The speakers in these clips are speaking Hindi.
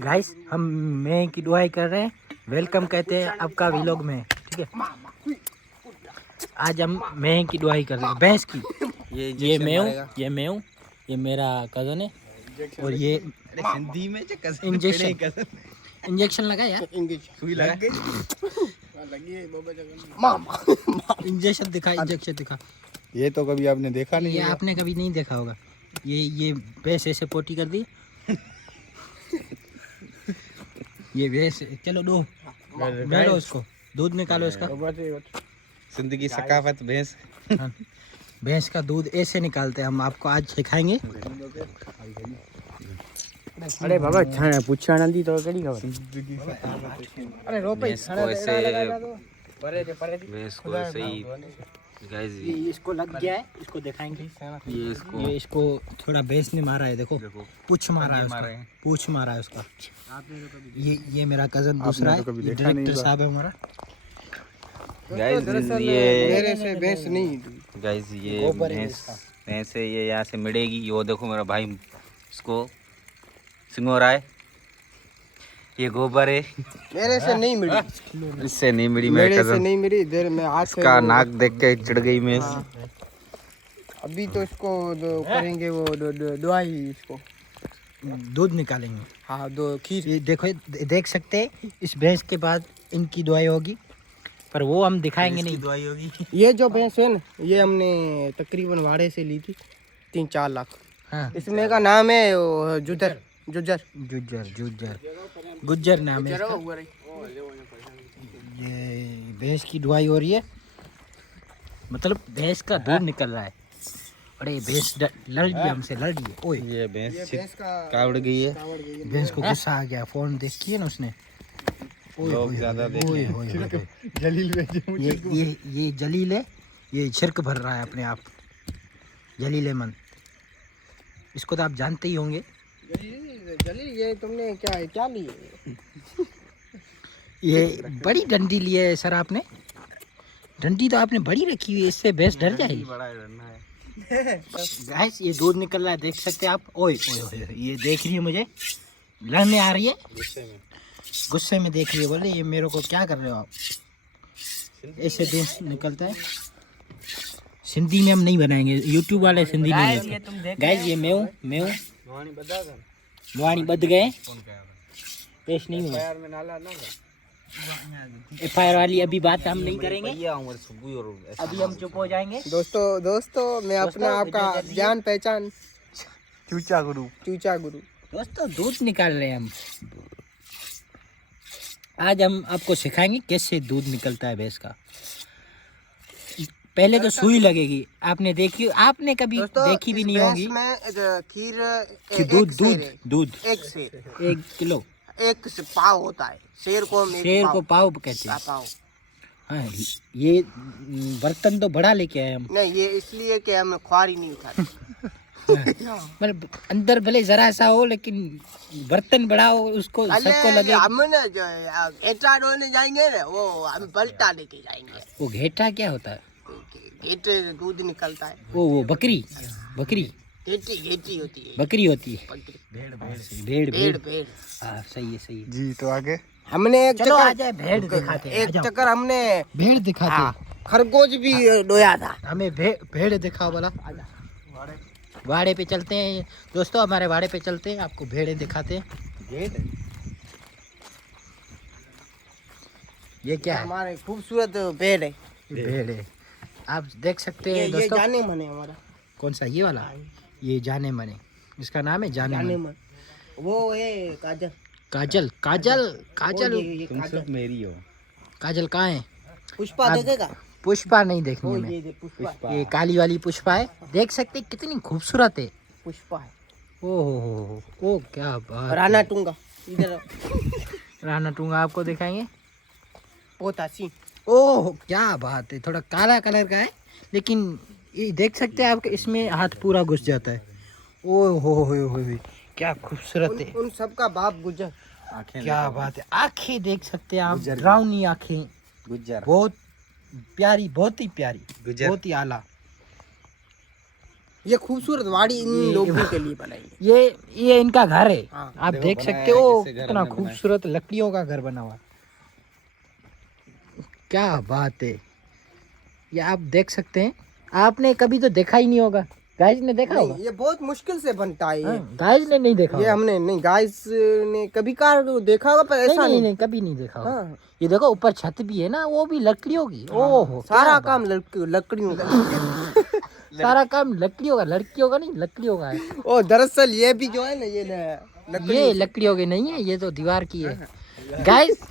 गाइस हम मैं की दुआई कर रहे हैं, वेलकम कहते हैं आपका व्लॉग में, ठीक है। आज हम मैं की दुआई कर रहे हैं, भैंस की। ये मैं हूँ, ये मेरा कजन है, और ये हिंदी में इंजेक्शन लगा यार, सुई लगा के इंजेक्शन दिखा। ये तो कभी आपने देखा नहीं ये है। आपने कभी नहीं देखा होगा। ये भैंस ऐसे पोटी कर दी। ये भैंस, चलो दो बैठो, उसको दूध निकालो इसका। जिंदगी सकाफत भैंस। हाँ, भैंस का दूध ऐसे निकालते हैं, हम आपको आज सिखाएंगे। अरे बाबा पूछा नंदी तो कड़ी खबर। अरे रो पे भैंस को ऐसे ही गाइस, ये इसको लग गया है, इसको दिखाएंगे। ये इसको थोड़ा भैंस ने मारा है, देखो पूछ मारा है उसका, पूछ मारा है उसका। ये मेरा कजन दूसरा है, ये डायरेक्टर साहब है हमारा। गाइस मेरे से भैंस नहीं। गाइस ये भैंस है, ये यहाँ से मिलेगी। वो देखो मेरा भाई इसको सिंगो रहा है, ये गोबर है। मेरे से नहीं मिली, इससे नहीं मिली, मेरे मेरे से कजन। नहीं मिली। इधर में आज से इसका नाक देख के चिढ़ गई मैं। अभी तो इसको करेंगे वो दवाई, इसको दूध निकालेंगे। हाँ दो खीर। ये देखो, देख सकते हैं इस भैंस के बाद इनकी दवाई होगी, पर वो हम दिखाएंगे नहीं। दवाई होगी। ये जो भैंस है ना, ये हमने तकरीबन वाड़े से ली थी 3-4 लाख। हाँ, इसमें का नाम है जुजर जुजर गुज्जर नाम है इसका। ये भैंस की दवाई हो रही है, मतलब भैंस का दूध निकल रहा है। अरे भैंस लड़ रही है हमसे, लड़ रही है। ओए, ये भैंस भैंस का कावड़ गई है। भैंस को गुस्सा आ गया, फोन देखिए ना उसने। ओए, लोग ओए, ज्यादा ओए, देख ओए, लें। ओए, ओए। जलील ये जलील है, ये छिरक भर रहा है अपने आप, जलील है मन। इसको तो आप जानते ही होंगे। जलील ये तुमने क्या लिए? ये बड़ी डंडी ली है सर आपने, डंडी तो आपने बड़ी रखी हुई है, इससे भैंस डर जाएगी। गाइस ये दूध निकल रहा है, देख सकते हैं आप। ओए ओए ओए, ये देख रही है मुझे, लड़ने आ रही है, गुस्से में देख रही है, बोले ये मेरे को क्या कर रहे हो आप। ऐसे भैंस निकलता है। सिंधी में हम नहीं बनाएंगे, यूट्यूब वाले सिंधी नहीं लेते। गाइस ये मैं हूँ, मुआनी बद गए, पेश नहीं हुआ। FIR वाली अभी बात हम नहीं करेंगे, अभी हम चुप हो जाएंगे। दोस्तों मैं अपना आपका जान पहचान चूचा गुरु। दोस्तों दूध निकाल रहे हैं हम। आज हम आपको सिखाएंगे कैसे दूध निकलता है भैंस का। पहले तो सुई लगेगी, आपने देखी, आपने कभी देखी भी नहीं होगी। खीर दूध एक शेर 1 किलो, एक से पाव होता है। शेर को हम शेर को पाव कहते हैं। पाव हाँ, ये बर्तन तो बड़ा लेके आए हम। नहीं, ये इसलिए कि हम ख्वारी नहीं उठाते। मतलब अंदर भले जरा सा हो, लेकिन बर्तन बड़ा हो, उसको सबको लगे। हम ना जो घेटा ढोने जाएंगे ना, वो हम बल्टा लेके जाएंगे। वो घेटा क्या होता है? घेटे दूध निकलता है। वो बकरी घेटी होती है, बकरी होती है। बकरी। भेड़। हाँ, सही है। जी तो आगे हमने एक चलो आ चक्कर जाए, भेड़ दिखाते हैं, आ एक जाओ। चक्कर हमने भेड़ दिखाते हैं। खरगोश भी डोया था। हमें भेड़ दिखाओ वाला। वाड़े पे चलते हैं दोस्तों, हमारे वाड़े पे चलते हैं, आपको भेड़ें दिखाते हैं। ये क्या है? हमारे खूबसूरत भेड़ है। भेड़ है, आप देख सकते हैं ये दोस्तों। जाने मन है हमारा। कौन सा, ये वाला? ये जाने मने, इसका नाम है जाने जाने मन। मन। वो है काजल। ये तुम सब मेरी हो। काजल कहाँ है? पुष्पा देखेगा। पुष्पा नहीं देखनी है ये मैं। दे पुष्पा। ये काली वाली पुष्पा है, देख सकते हैं कितनी खूबसूरत है। पुष्पा है। ओ क्या बात। राणा टूंगा इधर। राणा टूंगा आपको दिखाएंगे। पोता सिंह। ओह क्या बात है, थोड़ा काला कलर का है, लेकिन ये देख सकते हैं आप, इसमें हाथ पूरा घुस जाता है। ओह हो क्या खूबसूरत है। उन सबका बाप गुजर। क्या बात है, आंखें देख सकते हैं आप, ब्राउनी आंखें, गुज्जर। बहुत प्यारी, बहुत ही प्यारी, गुजर। बहुत ही आला। ये खूबसूरत वाड़ी इन लोगों के लिए बनाई है। ये इनका घर है। हाँ, आप देखो देख बनाया सकते हो कैसे घर कितना हमने बनाया। खूबसूरत लकड़ियों का घर बना हुआ। क्या बात है, ये आप देख सकते हैं। आपने कभी तो देखा ही नहीं होगा, गाइस ने देखा होगा। नहीं, ये बहुत मुश्किल से बनता है ये। गाइस ने नहीं देखा ये होगा। हमने नहीं, गाइस ने कभी कार देखा होगा पर नहीं, ऐसा नहीं, नहीं। कभी नहीं देखा होगा। हाँ, ये देखो ऊपर छत भी है ना, वो भी लकड़ियों की। ओहो, सारा क्या काम लकड़ियों का। बात। सारा काम लकड़ियों का, लड़कियों का नहीं, लकड़ियों का है। ओ दरअसल ये भी जो है ना ये ये लकड़ियों की नहीं है, ये तो दीवार की है। गाइस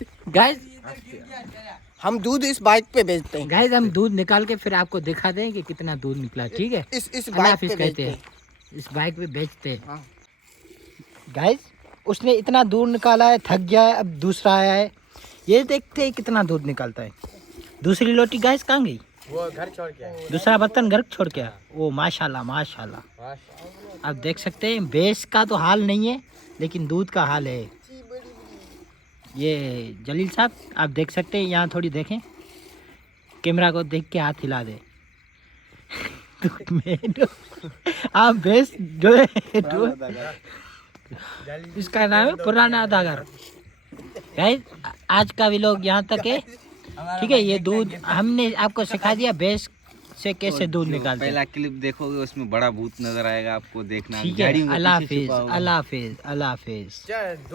हम दूध इस बाइक पे बेचते हैं। गाइस हम दूध निकाल के फिर आपको दिखा दें कि कितना दूध निकला, ठीक है। इस अल्लाह बाइक हाफिज पे कहते बेचते हैं, हैं। इस बाइक पे बेचते हैं। हाँ। गाइस उसने इतना दूध निकाला है, थक गया है, अब दूसरा आया है। ये देखते हैं कितना दूध निकालता है। दूसरी लोटी गाइस कहाँ गई? वो घर छोड़ के आए। दूसरा बर्तन घर छोड़ के आया। ओ माशाल्लाह माशाल्लाह। आप देख सकते हैं भैंस का तो हाल नहीं है, लेकिन दूध का हाल है। ये जलील साहब आप देख सकते हैं, यहाँ थोड़ी देखें, कैमरा को देख के हाथ हिला दे। दूध में आप भैंस जो है इसका नाम है पुराना अदागर। गाइस आज का व्लॉग यहाँ तक है, ठीक है। ये दूध हमने आपको सिखा दिया भैंस से कैसे दूध निकालते हैं। पहला क्लिप देखोगे उसमें बड़ा भूत नजर आएगा आपको, देखना। ठीक है। गाड़ियों के अल्लाह पीछे हाफिज, छुपा हुआ। अल्लाह हाफिज, अल्लाह हाफिज।